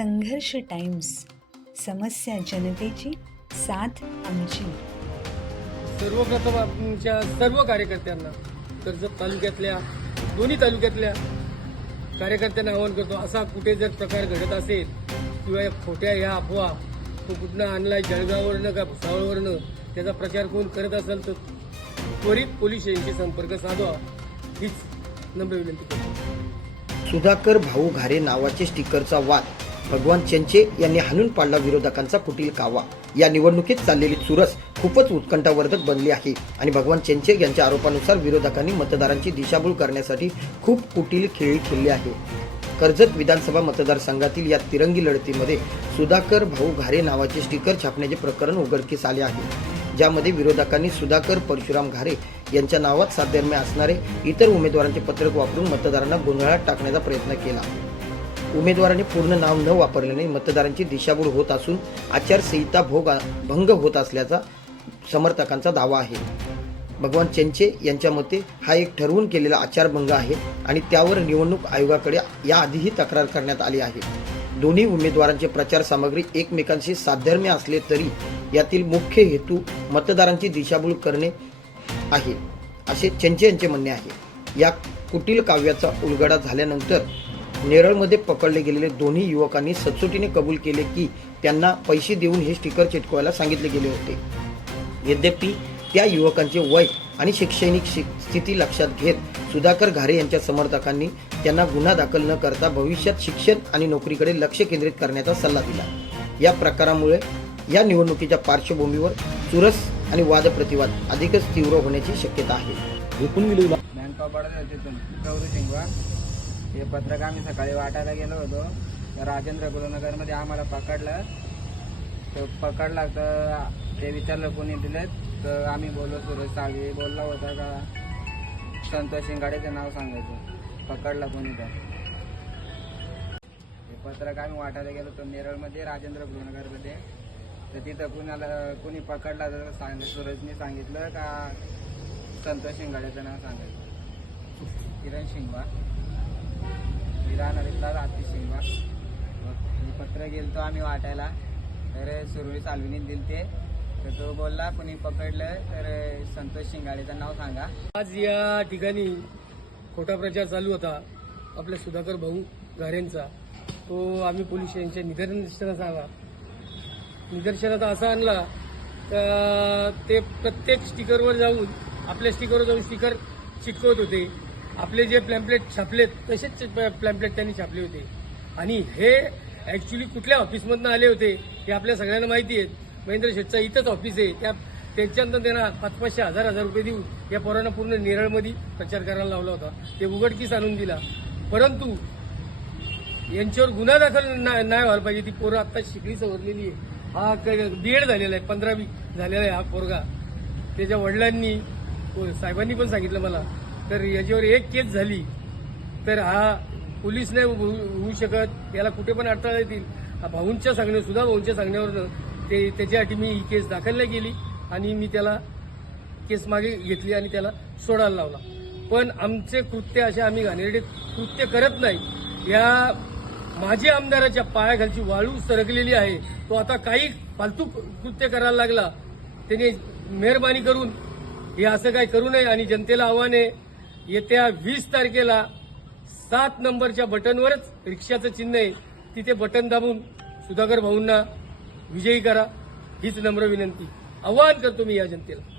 संघर्ष टाइम्स समस्या जनतेची साथ आमची. सर्वप्रथम आमच्या सर्व कार्यकर्त्यांना कर्जत तालुक्यातल्या दोन्ही तालुक्यातल्या कार्यकर्त्यांना आवाहन करतो असा कुठे जर प्रकार घडत असेल किंवा या खोट्या ह्या अफवा तो कुठनं आणलाय जळगाववरनं का भुसावळवरनं त्याचा प्रचार कोण करत असेल तर त्वरित पोलीस स्टेशनशी संपर्क साधवा हीच नम्र विनंती करतो. सुधाकर भाऊ घारे नावाचे स्टिकरचा वाद. भगवान चेंचे यांनी हाणून पाडला विरोधकांचा कुटील कावा. या निवडणुकीत चाललेली चुरस खूपच उत्कंठावर्धक बनली आहे आणि भगवान चेंचे यांच्या आरोपानुसार विरोधकांनी मतदारांची दिशाभूल करण्यासाठी खूप कुटील खेळी खेळली आहे. कर्जत विधानसभा मतदारसंघातील या तिरंगी लढतीमध्ये सुधाकर भाऊ घारे नावाचे स्टिकर छापण्याचे प्रकरण उघडकीस आले आहे. ज्यामध्ये विरोधकांनी सुधाकर परशुराम घारे यांच्या नावात साधर्म्य असणारे इतर उमेदवारांचे पत्रक वापरून मतदारांना गोंधळात टाकण्याचा प्रयत्न केला. उमेदवाराने पूर्ण नाव न वापरल्याने मतदारांची दिशाभूल होत असून आचारसंहिता भोग भंग होत असल्याचा समर्थकांचा दावा आहे. भगवान चंचे यांच्या मते हा एक ठरवून केलेला आचारभंग आहे आणि त्यावर निवडणूक आयोगाकडे याआधीही तक्रार करण्यात आली आहे. दोन्ही उमेदवारांचे प्रचार सामग्री एकमेकांशी साधर्म्य असले तरी यातील मुख्य हेतू मतदारांची दिशाभूल करणे आहे असे चंचे यांचे म्हणणे आहे. या कुटील काव्याचा उलगडा झाल्यानंतर नेरळमध्ये पकडले गेलेले दोन्ही युवकांनी सचोटीने कबूल केले की त्यांना पैसे देऊन हे स्टिकर चिटकवायला सांगितले गेले होते. यद्यपि त्या युवकांचे वय आणि शैक्षणिक शि- स्थिती लक्षात घेत सुधाकर घारे यांच्या समर्थकांनी त्यांना गुन्हा दाखल न करता भविष्यात शिक्षण आणि नोकरीकडे लक्ष केंद्रित करण्याचा सल्ला दिला. या प्रकारामुळे या निवडणुकीच्या पार्श्वभूमीवर चुरस आणि वादप्रतिवाद अधिकच तीव्र होण्याची शक्यता आहे. हे पत्रक आम्ही सकाळी वाटायला गेलो होतो. राजेंद्र गुरुनगरमध्ये आम्हाला पकडलं. तर पकडला तर ते विचारलं कोणी दिलेत. तर आम्ही बोललो सुरेश साळवी बोलला होता का? संतोष शिंगाडेचं नाव सांगायचं. पकडला कोणी तर. हे पत्रक आम्ही वाटायला गेलो तर नेरळमध्ये राजेंद्र गृहनगरमध्ये तर तिथं कुणाला कुणी पकडला तर सांग सुरजने सांगितलं का? संतोष शिंगाड्याचं नाव सांगायचं. किरण शिंगवा. राहणार मग पत्र गेलतो आम्ही वाटायला. तर सुरळी दिल ते. तर तो बोलला कोणी पकडलं तर संतोष शिंगाडेचं नाव सांगा. आज या ठिकाणी खोटा प्रचार चालू होता. आपल्या सुधाकर भाऊ घारेंचा. तो आम्ही पोलीस स्टेशनच्या निदर्शनात आला निदर्शनात असा आणला तर ते प्रत्येक स्टिकरवर जाऊन आपल्या स्टिकरवर जाऊन स्टिकर चिटकवत होते. आपले जे प्लॅम्पलेट छापलेत तसेच प्लॅम्पलेट त्यांनी छापले होते. आणि हे ऍक्च्युली कुठल्या ऑफिसमधनं आले होते हे आपल्या सगळ्यांना माहिती आहे. महेंद्र शेठचा इथंच ऑफिस आहे. त्या त्याच्यानंतर त्यांना पाच पाचशे हजार हजार रुपये देऊन या पोरांना पूर्ण नेरळमध्ये प्रचार करायला लावला होता. ते उघडकीस आणून दिला. परंतु यांच्यावर गुन्हा दाखल ना- नाही व्हायला पाहिजे. ती पोरं आता शिकली सवरलेली आहे. हा बीएड झालेला आहे पंधरावी झालेला आहे हा पोरगा. त्याच्या वडिलांनी हो, साहेबांनी पण सांगितलं मला. तर याच्यावर एक केस झाली तर हा पोलीस नाही होऊ होऊ शकत याला कुठे पण अडथळा येतील. भाऊंच्या सांगण्या सुद्धा भाऊंच्या सांगण्यावर ते त्याच्यासाठी मी ही केस दाखल नाही केली आणि मी त्याला केस मागे घेतली आणि त्याला सोडायला लावला. पण आमचे कृत्य असे आम्ही घाणेरडे कृत्य करत नाही. या माजी आमदाराच्या पायाखालची वाळू सरकलेली आहे. तो आता काही फालतू कृत्य करायला लागला. त्याने मेहरबानी करून हे असं काही करू नये आणि जनतेला आव्हान आहे. येत्या वीस तारखेला सात नंबरच्या बटनवरच रिक्षाचं चिन्ह आहे. तिथे बटन दाबून सुधाकर भाऊंना विजयी करा. हीच नम्र विनंती. आवाहन करतो मी या जनतेला.